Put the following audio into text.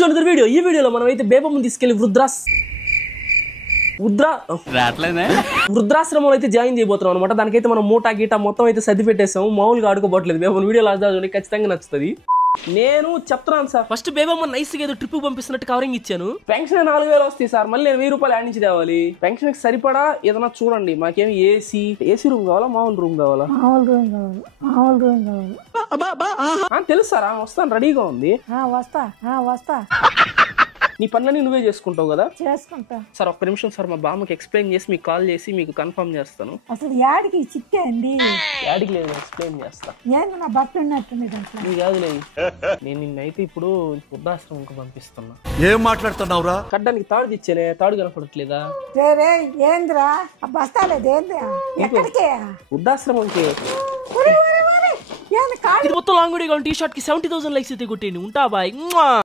To another video. ఈ వీడియోలో మనం అయితే బేబమ్మని తీసుకెళ్లి వృద్ధాశ్రమంలో అయితే జాయిన్ చేయబోతున్నాం అనమాట. దానికైతే మనం మూటా గీటా మొత్తం అయితే సర్ది పెట్టేసాము. మామూలుగా ఆడుకోబోట్లేదు. బేబమ్మ వీడియో లాస్ట్ చూడండి, ఖచ్చితంగా నచ్చుతుంది. నేను చెప్తున్నాను సార్, ఫస్ట్ బేబమ్మ నైస్ గా ఏదో ట్రిప్ పంపిస్తున్నట్టు కవరింగ్ ఇచ్చాను. పెన్షన్ 4000 వస్తాయి సార్, మళ్ళీ నేను 1000 రూపాయలు యాడ్ నుంచి తేవాలి. పెన్షన్ కి సరిపడా ఏదైనా చూడండి. మాకేమి ఏసీ రూమ్ కావాలా, మామూలు రూమ్ కావాలా? తెలుసు సార్, వస్తాను, రెడీగా ఉంది. వస్తా. నీ పనులన్నీ నువ్వే చేసుకుంటావు కదా? చేసుకుంటా సార్. ఒక్క నిమిషం సార్, మా బామ్మకి ఎక్స్ప్లెయిన్ చేసి మీకు కాల్ చేసి మీకు కన్ఫర్మ్ చేస్తాను. అసలు యాడికి చిక్కే అండి? యాడికి లేదు, ఎక్స్ప్లెయిన్ చేస్తా. ఏంది నా బట్టలు ఉన్నట్టుంది దాంట్లో? నీ కాదులే, నేను నిన్నైతే ఇప్పుడు వృద్ధాశ్రమంకి పంపిస్తున్నా. ఏం మాట్లాడుతున్నావురా? కట్టడానికి తాడు తెచ్చానే, తాడు కనపడట్లేదా? రే ఏంద్రా ఆ బస్తాలేదు? ఏంద్రా ఎక్కడికి? వృద్ధాశ్రమంకి. ఇది మొత్తం లాంగ్ వీడియో. టీ షర్ట్ కి 70,000 లైక్స్ అయితే కొట్టేయండి. ఉంటా బాయ్.